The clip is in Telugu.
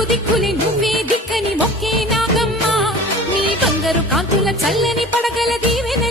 నాలుగు దిక్కులే నువ్వే దిక్కని మొక్కే నాగమ్మ నీ బంగారు కాంతుల చల్లని పడగల దీవెన